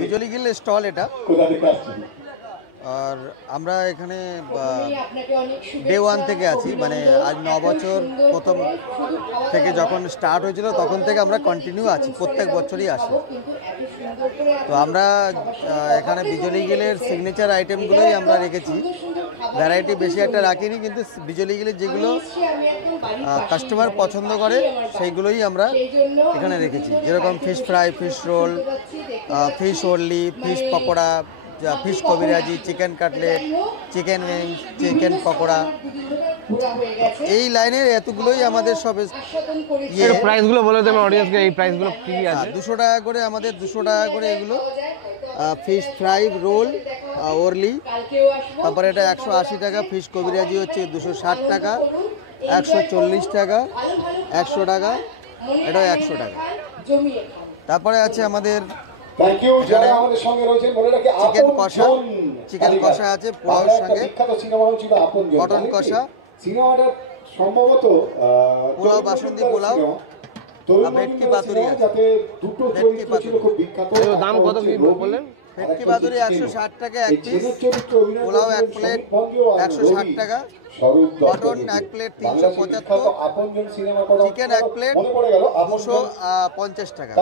বিজলি Gill stall এটা। আর আমরা এখানে ডে ওয়ান থেকে আছি, মানে আজ 9 বছর প্রথম থেকে যখন স্টার্ট হয়েছিল তখন থেকে আমরা কন্টিনিউ আছি, প্রত্যেক বছরই আসি। তো আমরা এখানে বিজলি গিলের সিগনেচার আইটেমগুলোই আমরা রেখেছি, ভ্যারাইটি বেশি একটা রাখিনি, কিন্তু বিজলি গিলের যেগুলো কাস্টমার পছন্দ করে সেইগুলোই আমরা এখানে রেখেছি, যেরকম fish fry, fish roll, fish orly, fish pakora, fish কবিরাজি, chicken cutlet, chicken wings, chicken pakora, এই লাইনের এতগুলোই আমাদের সব প্রাইসগুলো বলে দেবেন অডিয়েন্সকে, এই প্রাইসগুলো কি কি আছে? 200 টাকা করে আমাদের, 200 টাকা করে এগুলো ফিশ ফ্রাই, রোল, ওরলি। তারপরে এটা 180 টাকা, ফিশ কবিরাজি হচ্ছে 260 টাকা, 140 টাকা, 100 টাকা, এটাও 100 টাকা। তারপরে আছে আমাদের চিকেন কষা, চিকেন কষা আছে পোলাওর সঙ্গে, মটন কষা, পোলাও, বাসন্তী পোলাও, ভেটকি পাতুরি আছে, ভেটকি পাতুরি। দাম কত কি বললেন? ভেটকি পাতুরি 160 টাকা এক পিস, পোলাও এক প্লেট 160 টাকা, মটন এক প্লেট 375, চিকেন এক প্লেট 250 টাকা।